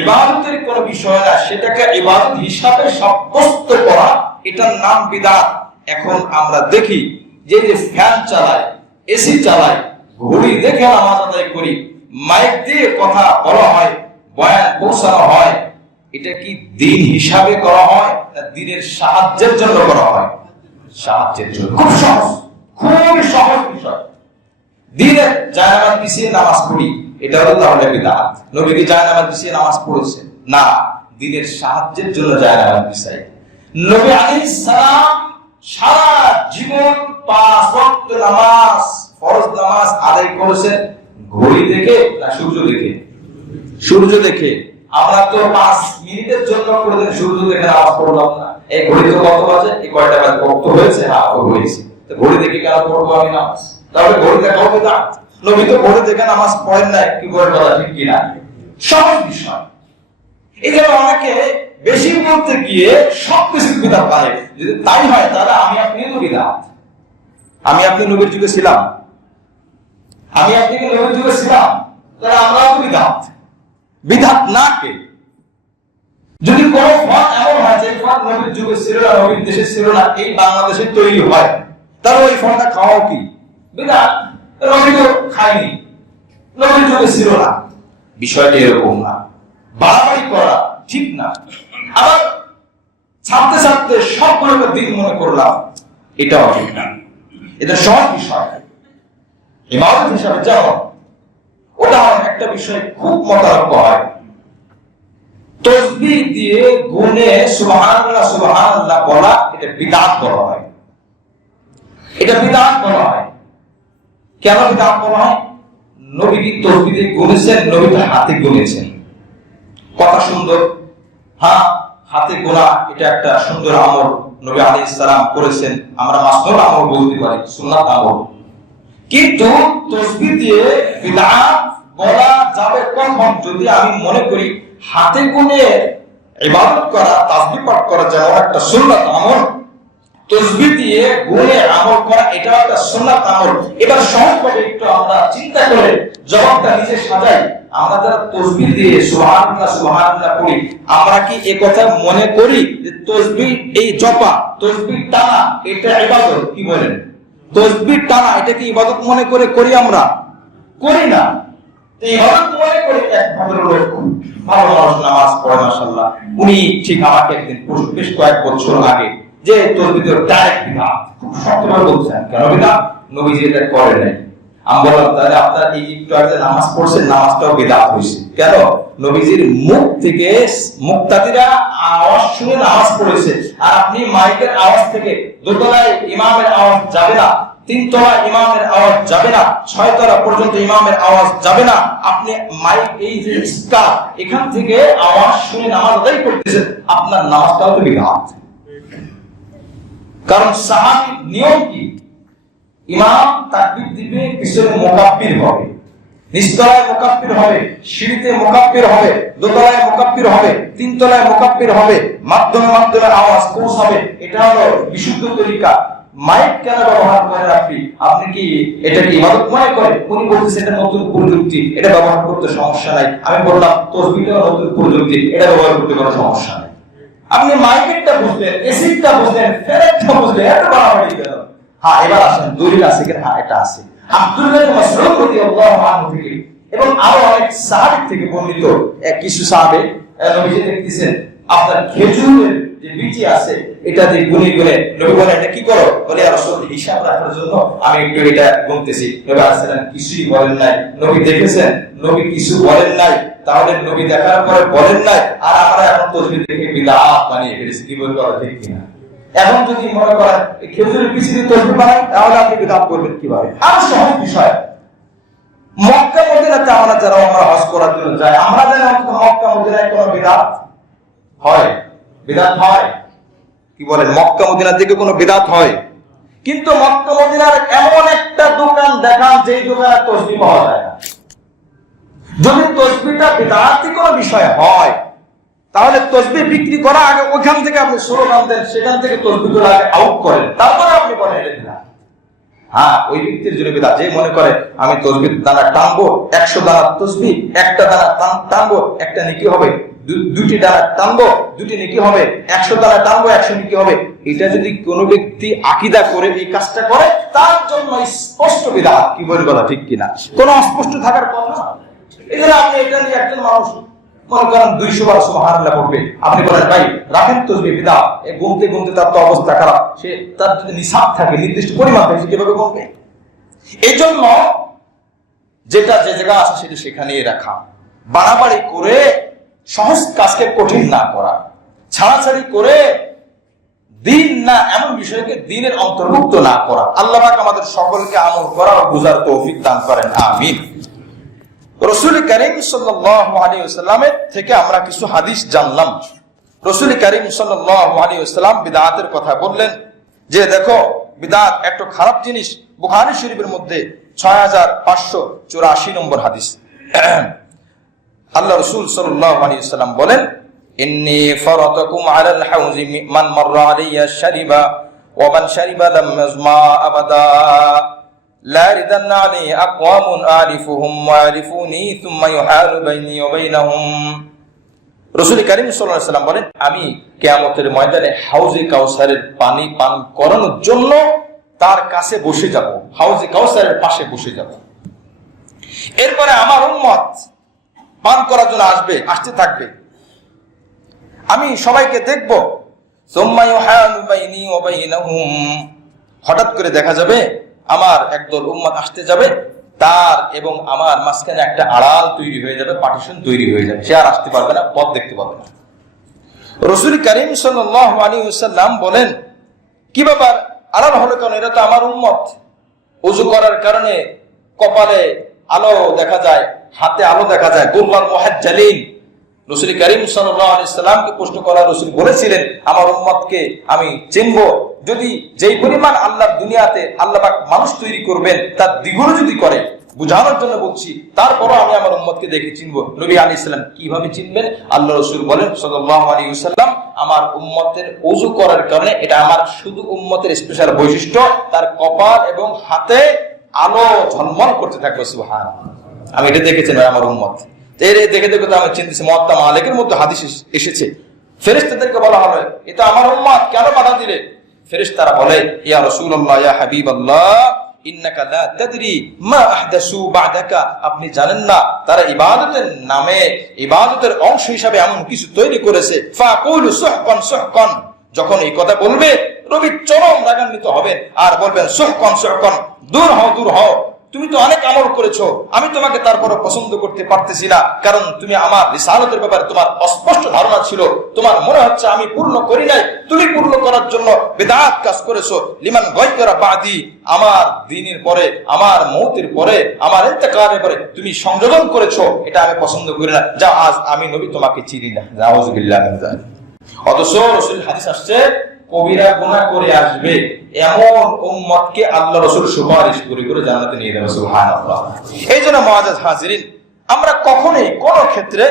ইবাদতের কোন বিষয় না, সেটাকে ইবাদত হিসাবে সাব্যস্ত করা, এটার নাম বিদআত। এখন আমরা দেখি যে ফ্যান চালায়, এসি চালায়, ঘড়ি দেখে নামাজ আদায় করি, মাইক দিয়ে কথা বলা হয়, বয়ান পৌঁছানো হয়, এটা কি দিন হিসাবে করা হয় না দিনের সাহায্যের জন্য করা হয়? সাহায্যের জন্য। খুব সহজ, খুবই সহজ বিষয়। দিনের জায়নামাজ বিছিয়ে নামাজ পড়ি, এটা হলো তাহলে বিদআত। নবী কি জায়নামাজ বিছিয়ে নামাজ পড়েছেন? না, দিনের সাহায্যের জন্য জায়নামাজ বিছাই। নবী আলাইহিস সালাম সারা জীবন 5 ওয়াক্ত নামাজ, ফরজ নামাজ আদায় করেছেন ঘড়ি দেখে না সূর্য দেখে? সূর্য দেখে। আমরা তো 5 মিনিটের জন্য করে দেন সূর্য দেখে নামাজ পড়লাম না। এই ঘড়ি তো কত বাজে, এই কয়টা বাজে, কত হয়েছে, হ্যাঁ ও হয়েছে, তো ঘড়ি দেখে কেন পড়বো আমি নামাজ? তাহলে ঘড়ি দেখা হবে না। নবী তো ঘড়ি দেখে নামাজ পড়েন নাই, কি করে বলা ঠিক কিনা? সহজ বিষয়। এই জন্য অনেকে বেশি বলতে গিয়ে সবকিছু বিদআত পারে। যদি তাই হয় তাহলে আমি আপনি তো বিদআত। আমি আপনি নবীর যুগে ছিলাম, আমি আপনি কি নবীর যুগে ছিলাম? তাহলে আমরাও তো বিদআত। বিদআত না কে? যদি কোনো ফল এমন হয় যে ফল নবীর যুগে ছিল না, নবীর দেশে ছিল না, এই বাংলাদেশে তৈরি হয়, তাহলে ওই ফলটা খাওয়াও কি বিদআত? নবী তো খায়নি, নবীর যুগে ছিল না। বিষয়টা এরকম না, বাড়াবাড়ি করা ঠিক না। আবার ছাড়তে ছাড়তে সবগুলোকে দিন মনে করলাম, এটাও ঠিক না। এটা সহজ বিষয়। ইমামত হিসাবে যেমন ওটা একটা বিষয় খুব মোতারক হয়, তাসবিহ দিয়ে গুনে সুবহানাল্লাহ সুবহানাল্লাহ বলা, এটা বিদআত বলা হয়। এটা বিদআত বলা হয়। কেন বিদআত বলা হয়? নবী কি তাসবিহ দিয়ে গুনেছেন? নবী তো হাতে গুনেছেন। কথা সুন্দর, হ্যাঁ হাতে গোনা এটা একটা সুন্দর আমল নবী আলাইহিস সালাম করেছেন। আমরা মাসনুন আমল বলতে পারি, সুন্নাত আমল। কিন্তু তাসবিহ দিয়ে বিদআত বলা যাবে কখন? যদি আমি মনে করি হাতে গুনে ইবাদত করা, তাসবিহ পাঠ করা যেমন একটা সুন্নাত আমল, তাসবিহ দিয়ে গুনে আমল করা এটাও একটা সুন্নাত আমল। এবার সহজভাবে একটু আমরা চিন্তা করে জবাবটা নিজে সাজাই। আমরা যারা তাসবিহ দিয়ে সুবহানাল্লাহ সুবহানাল্লাহ পড়ি, আমরা কি এই কথা মনে করি যে তাসবিহ এই জপা, তাসবিহ টানা এটা ইবাদত? কি বলেন? তাসবিহ টানা এটা কি ইবাদত মনে করে করি? আমরা করি না। এই ইবাদত মনে করি এক ভদ্রলোক ভালো মানুষ নামাজ পড়ে মাশাআল্লাহ, উনি ঠিক আমাকে একদিন বেশ কয়েক বছর আগে যে তাসবিহ ডাইরেক্ট বিদআত খুব শক্তভাবে বলছেন। কেন বিদআত? নবীজি এটা করে নাই। আমি বললাম তাহলে আপনার এই একটু আগে নামাজ পড়ছেন, নামাজটাও বিদআত হয়েছে। কেন? নবীজির মুখ থেকে মুক্তাদিরা আওয়াজ শুনে নামাজ পড়েছে, আর আপনি মাইকের আওয়াজ থেকে দোতলায় ইমামের আওয়াজ যাবে না, 3 তলায় ইমামের আওয়াজ যাবে না, 6 তলা পর্যন্ত ইমামের আওয়াজ যাবে না। আপনি মাইক এই যে স্পিকার এখান থেকে আওয়াজ শুনে নামাজ আদায় করতেছেন, আপনার নামাজটাও তো বিদআত। কারণ সাহাবী নিয়ম কি? ইমাম তাকবীর দিবে, পিছনে মুকাব্বির হবে, নিচতলায় মুকাব্বির হবে, সিঁড়িতে মুকাব্বির হবে, দোতলায় মুকাব্বির হবে, 3 তলায় মুকাব্বির হবে, মাধ্যমে মাধ্যমে আওয়াজ পৌঁছাবে। এটা হলো বিশুদ্ধ তরিকা। মাইক কেন ব্যবহার করেন আপনি? আপনি কি এটা কি ইবাদত মনে করেন? উনি বলতেছেন এটা নতুন প্রযুক্তি, এটা ব্যবহার করতে সমস্যা নাই। আমি বললাম তাসবিহটা নতুন প্রযুক্তি, এটা ব্যবহার করতে কোনো সমস্যা নাই। আপনি মাইকেরটা বুঝলেন, এসিডটা বুঝলেন, ফেরেটটা বুঝলেন, এত বাড়াবাড়ি কেন? হ্যাঁ এবার আসেন দলিল আছে কিনা? হ্যাঁ এটা আছে। আব্দুল্লাহ ইবনে মাসউদ রাদিয়াল্লাহু আনহু থেকে এবং আরো অনেক সাহাবী থেকে বর্ণিত কিছু সাহাবে নবীজি দেখতেছেন আপনার খেজুরের যে বিচি আছে এটা দিয়ে গুনে গুনে নবী বলেন এটা কি করো? বলে ইয়া রাসূলুল্লাহ হিসাব রাখার জন্য আমি একটু এটা গুনতেছি। নবী আলাইহিস কিছুই বলেন নাই। নবী দেখেছেন, নবী কিছু বলেন নাই। তাহলে নবী দেখার পরে বলেন নাই, আর আমরা এখন তাসবিহ দেখে বিদআত বানিয়ে ফেলেছি। কি বলবো ঠিক কিনা? এখন যদি মনে করেন খেজুরের বিচি দিয়ে তাসবিহ বানাই, তাহলে আপনি বিদআত করবেন কিভাবে? আর সহজ বিষয়, মক্কা মদিনাতে আমরা যারা হজ করার জন্য যাই, আমরা জানি মক্কা মদিনায় কোনো বিদআত হয়? বিদআত হয়? কি বলেন? মক্কা মদিনা থেকে কোনো বিদআত হয়? কিন্তু মক্কা মদিনার এমন একটা দোকান দেখান যেই দোকানে তাসবিহ পাওয়া যায় না। যদি তাসবিহটা বিদআতি কোনো বিষয় হয়, তাহলে তাসবিহ বিক্রি করা আগে ওখান থেকে আপনি স্লোগান দেন, সেখান থেকে তাসবিহগুলো আগে আউট করেন, তারপরে আপনি বলেন এটা বিদআত। হ্যাঁ ওই ব্যক্তির জন্য বিদআত। যে মনে করে আমি তাসবিহ দানা টানবো, 100 দানা তাসবিহ, একটা দানা টানবো, একটা নেকি হবে, দুটি ডানা টানবো, দুটি নেকি হবে, 100 ডানা টানবো, 100 নেকি হবে। এটা যদি কোনো ব্যক্তি আকীদা করে এই কাজটা করে, তার জন্য স্পষ্ট বিদআত। কি বলি কথা ঠিক কিনা? কোনো অস্পষ্ট থাকার কথা না। এই জন্য আপনি এটা নিয়ে একজন মানুষ মনে করেন 200 বার সুবহানাল্লাহ পড়বে, আপনি বলেন ভাই রাখেন তো বিদআত, গুনতে গুনতে তার তো অবস্থা খারাপ। সে তার যদি নিসাব থাকে, নির্দিষ্ট পরিমাণ থাকে, সে কিভাবে গুনবে? এই জন্য যেটা যে জায়গা আছে সেটা সেখানেই রাখা, বাড়াবাড়ি করে সহজ কাজকে কঠিন না করা, ছাড়াছাড়ি করে দিন না এমন বিষয়কে দিনের অন্তর্ভুক্ত না করা। আল্লাহ পাক আমাদের সকলকে আমল করা ও বুঝার তৌফিক দান করেন, আমিন। রাসূল কারীম সাল্লাল্লাহু আলাইহি ওয়াসাল্লামের থেকে আমরা কিছু হাদিস জানলাম। রাসূল কারীম সাল্লাল্লাহু আলাইহি ওয়াসাল্লাম বিদআতের কথা বললেন যে দেখো বিদআত একটা খারাপ জিনিস। বুখারী শরীফের মধ্যে 6584 নম্বর হাদিস, আল্লাহ রাসূল সাল্লাল্লাহু আলাইহি ওয়াসাল্লাম বলেন, ইন্নী ফারাতাকুম আলাল হাউজি মান মাররা আলাইয়া শারিবা ওয়া মান শারিবা লাম ইয়াজমা আবাদা লা রিদান্না আলাইহি আকওয়ামুন আরিফুহুম ওয়া আরিফুনি থুম্মা ইউহালু বাইনি ওয়া বাইনাহুম। রাসূল কারীম সাল্লাল্লাহু আলাইহি ওয়াসাল্লাম বলেন, আমি কিয়ামতের ময়দানে হাউজে কাউসারের পানি পান করানোর জন্য তার কাছে বসে যাব, হাউজে কাউসারের পাশে বসে যাব। এরপরে আমার উম্মত পান করার জন্য আসতে থাকবে, আমি সবাইকে দেখব। হঠাৎ করে দেখা যাবে আমার একদল উম্মত আসতে যাবে, তার এবং আমার মাঝখানে একটা আড়াল তৈরি হয়ে যাবে, পার্টিশন তৈরি হয়ে যাবে, সে আর আসতে পারবে না, পথ দেখতে পাবে না। রাসূল কারীম সাল্লাল্লাহু আলাইহি ওয়াসাল্লাম বলেন, কি ব্যাপার, আড়াল হলো কেন? এরা তো আমার উম্মত। ওযু করার কারণে কপালে আলো দেখা যায়, হাতে আলো দেখা যায়, গুররাল মুহাজ্জালিন। রাসূল কারীম সাল্লাল্লাহু আলাইহি ওয়াসাল্লামকে প্রশ্ন করা, রাসূল বলেছিলেন আমার উম্মতকে আমি চিনব যদি যেই পরিমাণ আল্লাহর দুনিয়াতে আল্লাহ পাক মানুষ তৈরি করবেন তার দ্বিগুণ যদি করে, বুঝানোর জন্য বলছি, তারপরও আমি আমার উম্মতকে দেখে চিনব। নবী আলাইহিস সালাম কিভাবে চিনবেন? আল্লাহ রাসূল বলেন সাল্লাল্লাহু আলাইহি ওয়াসাল্লাম, আমার উম্মতের ওযু করার কারণে, এটা আমার শুধু উম্মতের স্পেশাল বৈশিষ্ট্য, তার কপাল এবং হাতে আলো ঝলমল করতে থাকবে, সুবহানাল্লাহ। আমি এটা দেখেছি আমার উম্মত, দেখে দেখে তো আমি চিনতেছি। মুয়াত্তা মালিকের মধ্যে হাদিস এসেছে, ফেরেশতাদেরকে বলা হবে এটা আমার উম্মত, কেন বাধা দিলে? ফেরেশতারা বলে, ইয়া রাসূলুল্লাহ, ইয়া হাবিবাল্লাহ, ইন্নাকা লা তাদরি মা আহদাসু বা'দাকা, আপনি জানেন না তারা ইবাদতের নামে, ইবাদতের অংশ হিসাবে এমন কিছু তৈরি করেছে। ফাকুলু সুহকান সুহকান, যখন এই কথা বলবে নবী চরম রাগান্বিত হবেন আর বলবেন, সুহকান সুহকান, দূর হও দূর হও, তুমি তো অনেক আমল করেছো, আমি তোমাকে তারপরে পছন্দ করতে পারতেছি না, কারণ তুমি আমার রিসালাতের ব্যাপারে তোমার অস্পষ্ট ধারণা ছিল, তোমার মনে হচ্ছে আমি পূর্ণ করি নাই, তুমি পূর্ণ করার জন্য বিদআত কাজ করেছো। লিমান গায়রা বাদি, আমার দ্বীনের পরে, আমার মওতের পরে, আমার ইন্তেকালের পরে তুমি সংযোজন করেছো, এটা আমি পছন্দ করি না, যা আজ আমি নবী তোমাকে চিনি না। নাউযু বিল্লাহি মিন যালিক। অথচ রাসূল হাদিস আসছে, কবিরা গুনাহ করে আসবে এমন উম্মতকে আল্লাহ রাসূল সুপারিশ করে করে জান্নাতে নিয়ে যাবে, সুবহানাল্লাহ। এইজন্য মুআজ্জাজ হাজিরিন, আমরা কখনোই কোন ক্ষেত্রে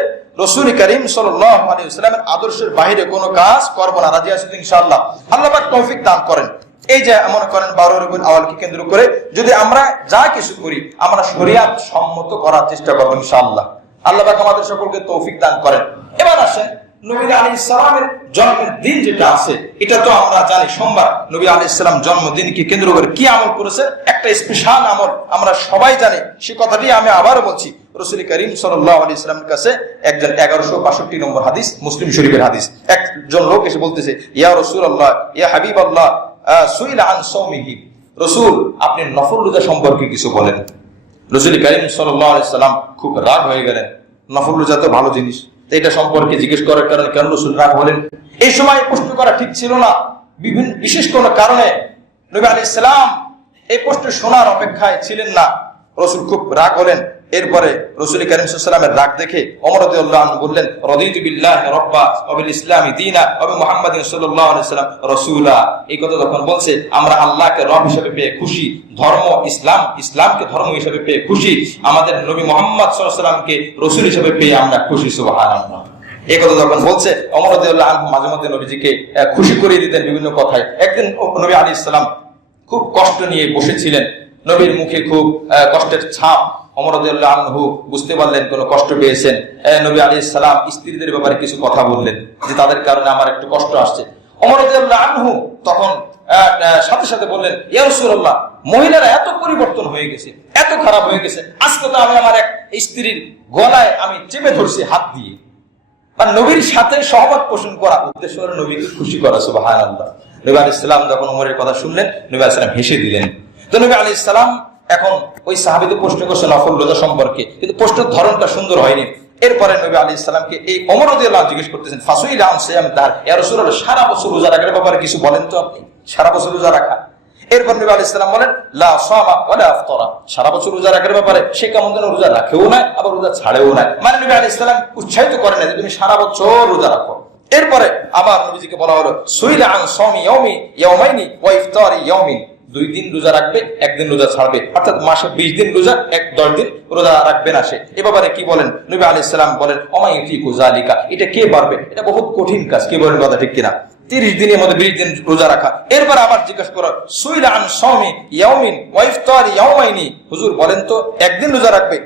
রাসূল কারীম সাল্লাল্লাহু আলাইহি ওয়াসাল্লামের আদর্শের বাইরে কোনো কাজ করব না। রাজি আছেন ইনশাআল্লাহ? আল্লাহ পাক তৌফিক দান করেন। এই যে মনে করেন 12 রবিউল আউয়ালকে কেন্দ্র করে যদি আমরা যা কিছু করি, আমরা শরীয়ত সম্মত করার চেষ্টা করব ইনশাআল্লাহ। আল্লাহ পাক আমাদের সকলকে তৌফিক দান করেন। এবার আসেন নবী আলাইহিস সালামের জন্মের দিন যেটা আছে, এটা তো আমরা জানি সোমবার। নবী আলাইহিস সালাম জন্মদিনকে কেন্দ্র করে কি আমল করেছে, একটা স্পেশাল আমল আমরা সবাই জানি। সে কথাটি আমি আবারও বলছি, রাসূল কারীম সাল্লাল্লাহু আলাইহি ওয়াসাল্লামের কাছে একজন 1162 নম্বর হাদিস, মুসলিম শরীফের হাদিস, একজন লোক এসে বলতেছে, ইয়া রাসূলুল্লাহ, ইয়া হাবিবাল্লাহ, সুইলা আন সাওমিহি, রাসূল আপনি নফল রোজা সম্পর্কে কিছু বলেন। রাসূল কারীম সাল্লাল্লাহু আলাইহি ওয়াসাল্লাম খুব রাগ হয়ে গেলেন, নফল রোজা তো ভালো জিনিস, এটা সম্পর্কে জিজ্ঞেস করার কারণে কেন রাসূল রাগ হলেন? এই সময় প্রশ্ন করা ঠিক ছিল না, বিশেষ কোন কারণে নবী আলাইহিস সালাম এই প্রশ্ন শোনার অপেক্ষায় ছিলেন না। রাসূল খুব রাগ হলেন। এরপরে রাসূল কারীম সাল্লাল্লাহু আলাইহি ওয়াসাল্লামের রাগ দেখে ওমর রাদিয়াল্লাহু আনহু বললেন, রাদিতু বিল্লাহি রাব্বা ওয়া বিল ইসলামি দীনা ওয়া বি মুহাম্মাদিন সাল্লাল্লাহু আলাইহি ওয়াসাল্লাম রাসূলা। এই কথা যখন বলছে, আমরা আল্লাহকে রব হিসেবে পেয়ে খুশি, ধর্ম ইসলামকে ধর্ম হিসেবে পেয়ে খুশি, আমাদের নবী মুহাম্মদ সাল্লাল্লাহু আলাইহি ওয়াসাল্লামকে রাসূল হিসেবে পেয়ে আমরা খুশি, সুবহানাল্লাহ। এই কথা যখন বলছে, ওমর রাদিয়াল্লাহু আনহু মাঝে মধ্যে নবীজিকে খুশি করিয়ে দিতেন বিভিন্ন কথায়। একদিন নবী আলাইহিস সালাম খুব কষ্ট নিয়ে বসেছিলেন, নবীর মুখে খুব কষ্টের ছাপ, ওমর রাদিয়াল্লাহু আনহু বুঝতে পারলেন কোনো কষ্ট পেয়েছেন, নবী আলাইহিস সালাম স্ত্রীদের ব্যাপারে কিছু কথা বললেন যে তাদের কারণে আমার একটু কষ্ট আসছে। ওমর রাদিয়াল্লাহু আনহু তখন সাথে সাথে বললেন, ইয়া রাসূলুল্লাহ, মহিলারা এত পরিবর্তন হয়ে গেছে, এত খারাপ হয়ে গেছে, আজকে তো আমি আমার এক স্ত্রীর গলায় আমি চেপে ধরছি হাত দিয়ে। আর নবীর সাথে সহমত পোষণ করা উদ্দেশ্য হলো নবীকে খুশি করা। সুবহানাল্লাহ। নবী আলাইহিস সালাম যখন ওমরের কথা শুনলেন, নবী আলাইহিস সালাম হেসে দিলেন। তো নবী আলাইহিস সালাম এখন ওই সাহাবীদের প্রশ্ন করছে নফল রোজা সম্পর্কে, কিন্তু প্রশ্নের ধরনটা সুন্দর হয়নি। এরপরে নবী আলাইহিস সালামকে এই ওমর রাদিয়াল্লাহু আনহু জিজ্ঞেস করতেছেন, ফাসুইলা আন সিয়াম দার, ইয়া রাসূলুল্লাহ, সারা বছর রোজা রাখার ব্যাপারে কিছু বলেন তো আপনি, সারা বছর রোজা রাখা। এরপর নবী আলাইহিস সালাম বলেন, লা সামা ওয়ালা আফতারা, সারা বছর রোজা রাখার ব্যাপারে সে কেমন যেন রোজা রাখেও না আবার রোজা ছাড়েও না। মানে নবী আলাইহিস সালাম উৎসাহিত করেন না যে তুমি সারা বছর রোজা রাখো। এরপরে আবার নবীজিকে বলা হলো, সুইলা আন সাওমি ইয়াউমি ইয়াউমাইনি ওয়া ইফতারি ইয়াউমিন, 2 দিন রোজা রাখবে, 1 দিন রোজা ছাড়বে, অর্থাৎ মাসে 20 দিন রোজা, 10 দিন রোজা রাখবে না সে। এ ব্যাপারে কি বলেন? নবী আলাইহিস সালাম বলেন, ওমা ইউতিকু যালিকা, এটা কে পারবে? এটা বহুত কঠিন কাজ। কি বলেন কথা ঠিক কিনা? 30 দিনের মধ্যে 20 দিন রোজা রাখা। এরপর আবার জিজ্ঞাসা করা, সুইলা আন সাওমি ইয়াউমিন ওয়া ইফতারি ইয়াউমাইনি, হুজুর বলেন তো, 1 দিন রোজা রাখবে,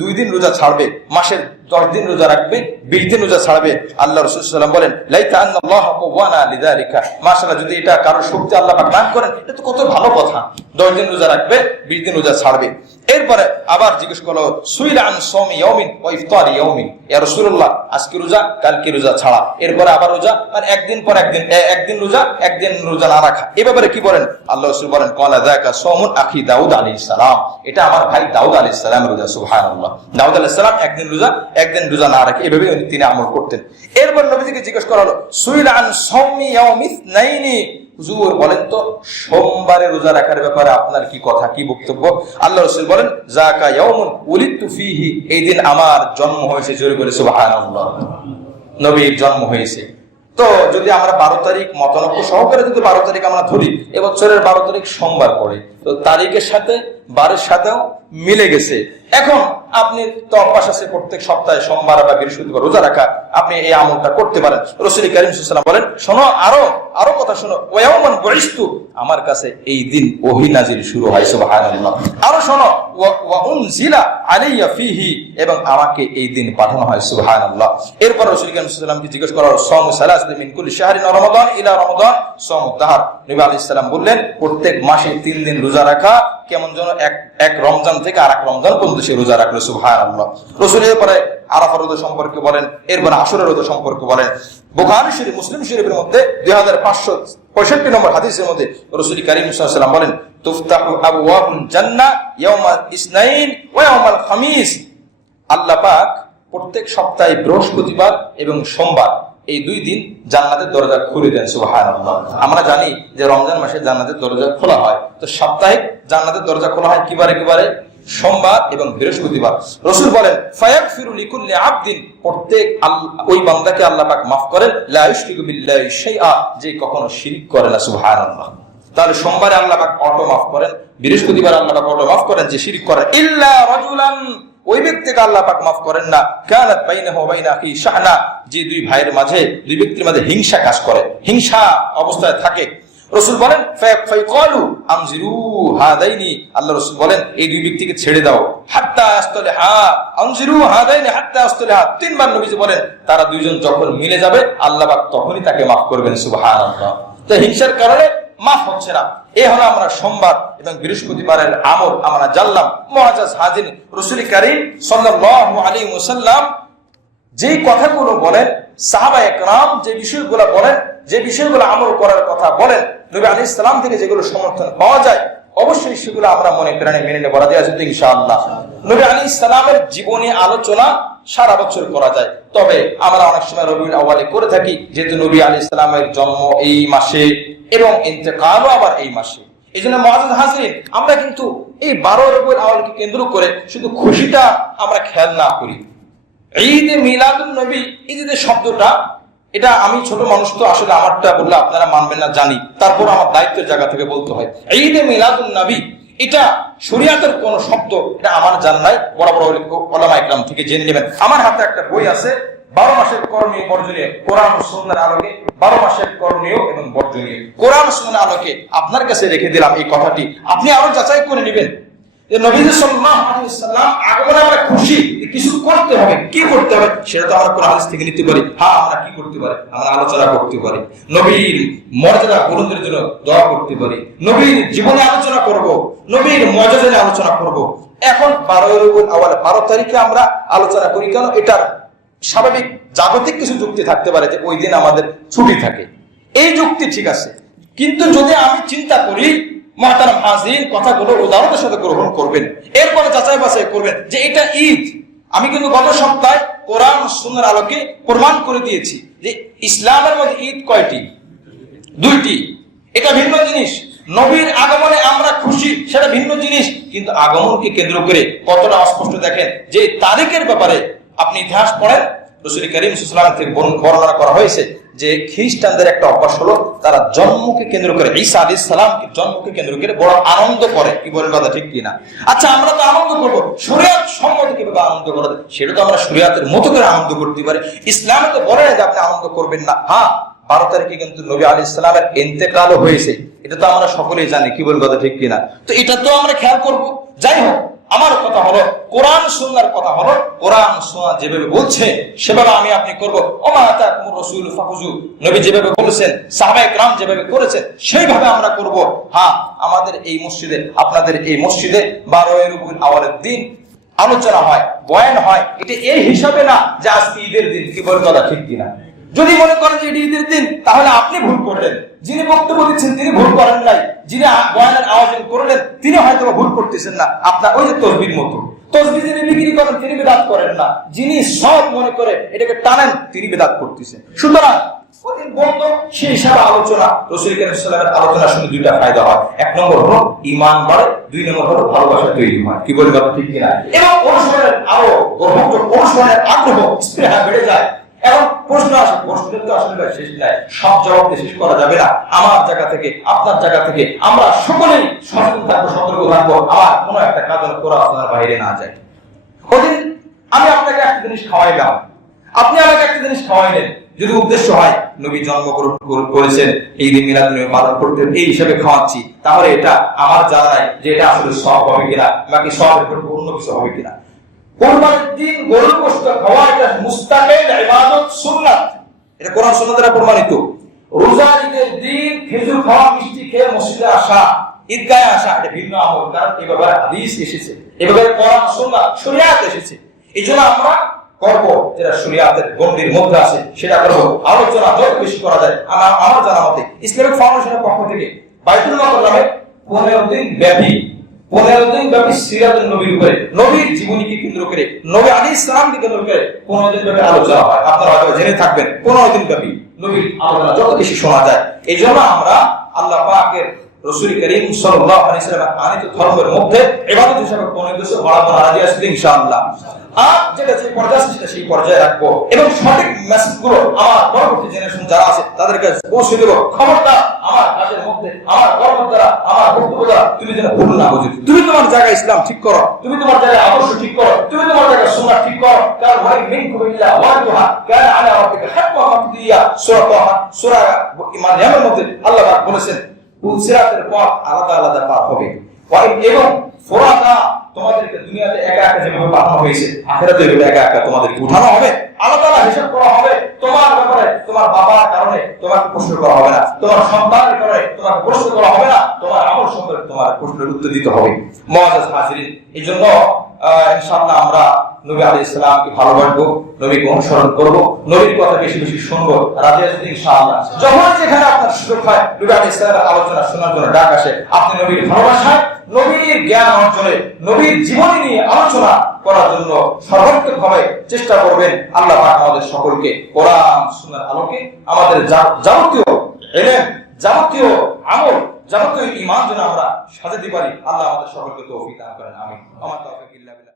2 দিন রোজা ছাড়বে, মাসের 10 দিন রোজা রাখবে, 20 দিন রোজা ছাড়বে। আল্লাহ রাসূল সাল্লাল্লাহু আলাইহি ওয়াসাল্লাম বলেন, লাইতা আন্নাল্লাহ কওয়ানা লিযালিকা, মাশাআল্লাহ, যদি এটা কারো শক্তি আল্লাহ পাক দান করেন, এটা তো কত ভালো কথা। 10 দিন রোজা রাখবে, 20 দিন রোজা ছাড়বে। এরপরে আবার জিজ্ঞেস করলো, সুইলা আন সাওমি ইয়াউমিন ওয়া ইফতারি ইয়াউমিন, ইয়া রাসূলুল্লাহ, আজকে রোজা কালকে রোজা ছাড়া, এরপরে আবার রোজা, মানে একদিন পর একদিন, একদিন রোজা একদিন রোজা না রাখা। এই ব্যাপারে কি বলেন? আল্লাহ রাসূল বলেন, ক্বালা যাকা সাওমুন আখি দাউদ আলাইহিস সালাম, এটা আমার ভাই দাউদ আলাইহিস সালামের রোজা। সুবহানাল্লাহ। দাউদ আলাইহিস সালাম একদিন রোজা একদিন রোজা না রাখে, এভাবে তিনি আমল করতেন। এরপর নবীজিকে জিজ্ঞেস করা হলো, সুইলা আন সাওমি ইয়াউমিস নাইনি, হুজুর বলেন তো, সোমবারে রোজা রাখার ব্যাপারে আপনার কি কথা, কি বক্তব্য? আল্লাহ রাসূল বলেন, যাকা ইয়াউমুন উলিদতু ফীহি, এই দিন আমার জন্ম হয়েছে। জোরে বলে সুবহানাল্লাহ। নবীর জন্ম হয়েছে। তো যদি আমরা 12 তারিখ মতানক্য সহকারে যদি 12 তারিখ আমরা ধরি, এবছরের 12 তারিখ সোমবার পড়ে, তো তারিখের সাথে বারের সাথেও মিলে গেছে। এখন আপনি তো অভ্যাস আছে প্রত্যেক সপ্তাহে সোমবার বা বৃহস্পতিবার রোজা রাখা, আপনি এই আমলটা করতে পারেন। রাসূল কারীম সাল্লাল্লাহু আলাইহি ওয়াসাল্লাম বলেন, শোনো, আরো কথা শোনো, ওয়া ইয়াউমান বুইসতু, আমার কাছে এই দিন ওহী নাজিল শুরু হয়। সুবহানাল্লাহ। আরো শোনো, ওয়া উনজিলা আলাইয়া ফীহি, এবং আমাকে এই দিন পাঠানো হয়। সুবহানাল্লাহ। এরপর রাসূল কারীম সাল্লাল্লাহু আলাইহি ওয়াসাল্লামকে জিজ্ঞেস করা হলো, সাওমু সালাসাতি মিন কুল্লি শাহরিন রমাদান ইলা রমাদান সাওমুদ দাহর, নবী আলাইহিস সালাম বললেন, প্রত্যেক মাসে 3 দিন রোজা রাখা কেমন যেন এক রমজান থেকে আরেক রমজান পর্যন্ত সে রোজা রাখলো। সুবহানাল্লাহ। রাসূল এরপরে আরাফার রোজা সম্পর্কে বলেন, এরপর আশুরার রোজা সম্পর্কে বলেন। বুখারী শরীফ, মুসলিম শরীফের মধ্যে 2565 নম্বর হাদিসের মধ্যে রাসূল কারীম সাল্লাল্লাহু আলাইহি ওয়াসাল্লাম বলেন, তুফতাহু আবওয়াবুল জান্নাহ ইয়াউমাল ইসনাইন ওয়া ইয়াউমাল খামিস, আল্লাহ পাক প্রত্যেক সপ্তাহে বৃহস্পতিবার এবং সোমবার, এই 2 দিন জান্নাতের দরজা খুলে দেন। সুবহানাল্লাহ। আমরা জানি যে রমজান মাসে জান্নাতের দরজা খোলা হয়, তো সাপ্তাহিক জান্নাতের দরজা খোলা হয় কিবারে? সোমবার এবং বৃহস্পতিবার। রাসূল বলেন, ফায়াগফিরু লিকুল্লি আবদিন, প্রত্যেক ওই বান্দাকে আল্লাহ পাক মাফ করেন, লা ইউশরিকু বিল্লাহি শাইআ, যে কখনো শিরক করে না। সুবহানাল্লাহ। তাহলে সোমবারে আল্লাহ পাক অটো মাফ করেন, বৃহস্পতিবার আল্লাহ পাক অটো মাফ করেন যে শিরক করে। ইল্লা রাজুলান, ওই ব্যক্তিকে আল্লাহ পাক মাফ করেন না, কানাত বাইনাহু ওয়া বাইনা আখি শাহনা, যে 2 ভাইয়ের মাঝে, 2 ব্যক্তির মাঝে হিংসা কাজ করে, হিংসা অবস্থায় থাকে। রাসূল বলেন, ফায়াকালু আনজিরু হাদাইনি, আল্লাহ রাসূল বলেন, এই 2 ব্যক্তিকে ছেড়ে দাও, হাত্তা আস্তালিহা, আনজিরু হাদাইনি হাত্তা আস্তালিহা, 3 বার নবীজি বলেন, তারা 2 জন যখন মিলে যাবে আল্লাহ পাক তখনই তাকে মাফ করবেন। সুবহানাল্লাহ। তো হিংসার কারণে মাফ হচ্ছে না। এই হলো আমরা সোমবার এবং বৃহস্পতিবারের আমল আমরা জানলাম। মুআজ্জাজ হাজির, রাসূল কারীম সাল্লাল্লাহু আলাইহি ওয়াসাল্লাম যে কথাগুলো বলেন, সাহাবায়ে কেরাম যে বিষয়গুলো বলেন, যে বিষয়গুলো আমল করার কথা বলেন, নবী আলাইহিস সালাম থেকে যেগুলো সমর্থন পাওয়া যায়, অবশ্যই সেগুলো আমরা মনে প্রাণে মেনে নেব ইনশাআল্লাহ। নবী আলাইহিস সালামের জীবনী আলোচনা সারা বছর করা যায়, তবে আমরা অনেক সময় রবিউল আউয়ালে করে থাকি, যেহেতু নবী আলাইহিস সালামের জন্ম এই মাসে এবং ইন্তেকালও আবার এই মাসে। এই জন্য মুআজ্জাজ হাজিরিন, আমরা কিন্তু এই 12 রবিউল আউয়ালকে কেন্দ্র করে শুধু খুশিটা আমরা খেয়াল না করি। ঈদ মিলাদুন নবী, ঈদের শব্দটা, এটা আমি ছোট মানুষ, তো আসলে আমারটা বললে আপনারা মানবেন না জানি, তারপর আমার দায়িত্বের জায়গা থেকে বলতে হয়। ঈদ মিলাদুন নবী এটা শরীয়তের কোন শব্দ, এটা আমার জানা নাই, বড় বড় উলামা ইকরাম থেকে জেনে নেবেন। আমার হাতে একটা বই আছে, 12 মাসের করণীয় বর্জনীয়, কোরআন ও সুন্নাহর আলোকে 12 মাসের করণীয় এবং বর্জনীয়। কোরআন ও সুন্নাহর আলোকে আপনার কাছে রেখে দিলাম এই কথাটি, আপনি আরো যাচাই করে নেবেন। যে নবী সাল্লাল্লাহু আলাইহি ওয়াসাল্লাম আগমনে আমরা খুশি, কিছু করতে হবে, কি করতে হবে সেটা তো আমরা কোরআন হাদিস থেকে নিতে পারি। হ্যাঁ, আমরা কি করতে পারি, আমরা আলোচনা করতে পারি, নবীর মর্যাদা বুলন্দের জন্য দোয়া করতে পারি, নবীর জীবনে আলোচনা করব, নবীর মর্যাদা নিয়ে আলোচনা করব। এখন 12 রবিউল আউয়াল 12 তারিখে আমরা আলোচনা করি কেন? এটার স্বাভাবিক জাগতিক কিছু যুক্তি থাকতে পারে যে ওই দিন আমাদের ছুটি থাকে, এই যুক্তি ঠিক আছে। কিন্তু যদি আমি চিন্তা করি, মুহতারাম হাজিরিন, কথাগুলো উদারতার সাথে গ্রহণ করবেন, এরপরে যাচাই বাছাই করবেন যে এটা ঈদ। আমি কিন্তু গত সপ্তাহে কোরআন সুন্নাহর আলোকে প্রমাণ করে দিয়েছি যে ইসলামের মধ্যে ঈদ কয়টি? 2টি। এটা ভিন্ন জিনিস। নবীর আগমনে আমরা খুশি, সেটা ভিন্ন জিনিস। কিন্তু আগমনকে কেন্দ্র করে কতটা অস্পষ্ট দেখেন যে তারিখের ব্যাপারে আপনি ইতিহাস পড়েন, রাসূল করিম সাল্লাল্লাহু আলাইহি ওয়াসাল্লাম থেকে বর্ণনা করা হয়েছে যে খ্রিস্টানদের একটা অভ্যাস হলো তারা জন্মকে কেন্দ্র করে, ঈসা আলাইহিস সালামকে জন্মকে কেন্দ্র করে বড় আনন্দ করে। কি বলেন কথা ঠিক কিনা? আচ্ছা, আমরা তো আনন্দ করব, শরীয়ত সম্মত কিভাবে আনন্দ করা যায় সেটা তো আমরা শরীয়তের মতো করে আনন্দ করতে পারি। ইসলামে তো বলে না যে আপনি আনন্দ করবেন না। হ্যাঁ, 12 তারিখে কিন্তু নবী আলাইহিস সালামের ইন্তেকালও হয়েছে, এটা তো আমরা সকলেই জানি। কি বলেন কথা ঠিক কিনা? তো এটা তো আমরা খেয়াল করব। যাই হোক, আমার কথা হলো কোরআন সুন্নাহর কথা হলো কোরআন সুন্নাহ যেভাবে বলছে সেভাবে আমি আপনি করব। ওমা আতাকুমুর রাসূল ফাখুযু, নবী যেভাবে বলেছেন, সাহাবায়ে কেরাম যেভাবে করেছেন সেইভাবে আমরা করব। হ্যাঁ, আমাদের এই মসজিদে, আপনাদের এই মসজিদে 12 রবিউল আউয়ালের দিন আলোচনা হয়, বয়ান হয়, এটা এই হিসাবে না যে আজকে ঈদের দিন। কি বলেন কথা ঠিক কিনা? যদি মনে করেন যে এটি ঈদের দিন, তাহলে আপনি ভুল করলেন। যিনি বক্তব্য দিচ্ছেন তিনি ভুল করেন নাই, যিনি বয়ানের আয়োজন করলেন তিনি হয়তো ভুল করতেছেন না। আপনার ওই যে তসবির মতো, তসবিহ যিনি বিক্রি করেন তিনি বিদআত করেন না, যিনি সব মনে করে এটাকে টানেন তিনি বিদআত করতেছেন। সুতরাং ওদিন বলতো সেই হিসাবে আলোচনা, রাসূল করিম সাল্লাল্লাহু আলাইহি ওয়াসাল্লামের আলোচনা শুনে 2টা ফায়দা হয়। 1 নম্বর হলো ঈমান বাড়ে, 2 নম্বর হলো ভালোবাসা তৈরি হয়। কি বলি কথা ঠিক কিনা? এবং অনুসরণের আরো গ্রহণযোগ্য, অনুসরণের আগ্রহ, স্পৃহা বেড়ে যায়। এখন প্রশ্ন আসে, প্রশ্নের তো আসলে শেষ নাই, সব জবাব শেষ করা যাবে না। আমার জায়গা থেকে, আপনার জায়গা থেকে আমরা সকলেই সচেতন থাকবো, সতর্ক থাকবো, আমার কোনো একটা কাজ করা আপনার বাইরে না যায়। ওদিন আমি আপনাকে একটা জিনিস খাওয়াইলাম, আপনি আমাকে একটা জিনিস খাওয়াইলেন, যদি উদ্দেশ্য হয় নবী জন্মগ্রহণ করেছেন, এই দিন মিলাদ নবী পালন করতে এই হিসেবে খাওয়াচ্ছি, তাহলে এটা আমার জানা নাই যে এটা আসলে সওয়াব হবে কিনা, বাকি সওয়াবের পর অন্য কিছু হবে কিনা। কুরবানির দিন গরুর গোশত খাওয়া এটা মুস্তাকিল ইবাদত সুন্নাত, এটা কোরআন সুন্নাহ দ্বারা প্রমাণিত। রোজার ঈদের দিন খেজুর খাওয়া, মিষ্টি খেয়ে মসজিদে আসা, ঈদগাহে আসা, এটা ভিন্ন আমল, কারণ এই ব্যাপারে হাদিস এসেছে, এই ব্যাপারে কোরআন সুন্নাহ শরীয়ত এসেছে। এইজন্য আমরা করব যেটা শরীয়তের গণ্ডির মধ্যে আছে সেটা করব। আলোচনা যত বেশি করা যায়, আমার জানা মতে ইসলামিক ফাউন্ডেশনের পক্ষ থেকে বাইতুল মুকাররমে 15 দিন ব্যাপী সিরাতুন নবীর উপরে, নবীর জীবনীকে কেন্দ্র করে, নবী আলাইহিস সালামকে কেন্দ্র করে 15 দিন ব্যাপী আলোচনা হয়। আপনারা হয়তো জেনে থাকবেন 15 দিন ব্যাপী নবীর আলোচনা যত বেশি শোনা যায়। এইজন্য আমরা আল্লাহ পাকের রাসূল করিম সাল্লাল্লাহু আলাইহি ওয়াসাল্লাম আনিত ধর্মের মধ্যে ইবাদত হিসেবে কোন কিছু বাড়াবো না, রাজি আছি ইনশাআল্লাহ। আর যেটা যে পর্যায়ে আছে সেটা সেই পর্যায়ে রাখবো এবং সঠিক মেসেজগুলো আমার পরবর্তী জেনারেশন যারা আছে তাদের কাছে পৌঁছে দেবো। খবরদার আমার কাজের মধ্যে, আমার কর্ম দ্বারা, আমার বক্তব্য দ্বারা তুমি যেন ভুল না বুঝো। তুমি তোমার জায়গায় ইসলাম ঠিক করো, তুমি তোমার জায়গায় আদর্শ ঠিক করো, তুমি তোমার জায়গায় সুন্নাহ ঠিক করো। কারণ ওয়াই মিনকুম ইল্লা ওয়ারিদুহা কানা আলা রাব্বিকা হাক্কান মাকদিয়া। সূরা মারইয়ামের মধ্যে আল্লাহ পাক বলেছেন সিরাতের পথ আলাদা আলাদা পার হবে। এবং ফোরাতা তোমাদেরকে দুনিয়াতে একা একা যেভাবে পাঠানো হয়েছে, আখিরাতে একা একা তোমাদেরকে উঠানো হবে, আলাদা আলাদা হিসাব করা হবে। তোমার ব্যাপারে তোমার বাবার কারণে তোমাকে প্রশ্ন করা হবে না, তোমার সন্তানের কারণে তোমাকে প্রশ্ন করা হবে না, তোমার আমল সম্পর্কে তোমার প্রশ্নের উত্তর দিতে হবে। মুআজ্জাজ হাজিরিন, এইজন্য ইনশাআল্লাহ আমরা নবী আলাইহিস সালামকে ভালোবাসবো, নবীকে অনুসরণ করব, নবীর কথা বেশি বেশি শুনবো, রাজি আছি ইনশাআল্লাহ। যখন যেখানে আপনার সুযোগ হয় নবী আলাইহিস সালামের আলোচনা শোনার জন্য ডাক আসে, আপনি নবীর ভালোবাসায়, নবীর জ্ঞান অর্জনে, নবীর জীবনী নিয়ে আলোচনা করার জন্য সর্বাত্মকভাবে চেষ্টা করবেন। আল্লাহ পাক আমাদের সকলকে কোরআন সুন্নাহর আলোকে আমাদের যাবতীয় ইলম, যাবতীয় আমল, যাবতীয় ঈমান যেন আমরা সাজাতে পারি। আল্লাহ আমাদের সকলকে তৌফিক দান করেন। আমিন। আমার তৌফিক ইল্লা বিল্লাহ।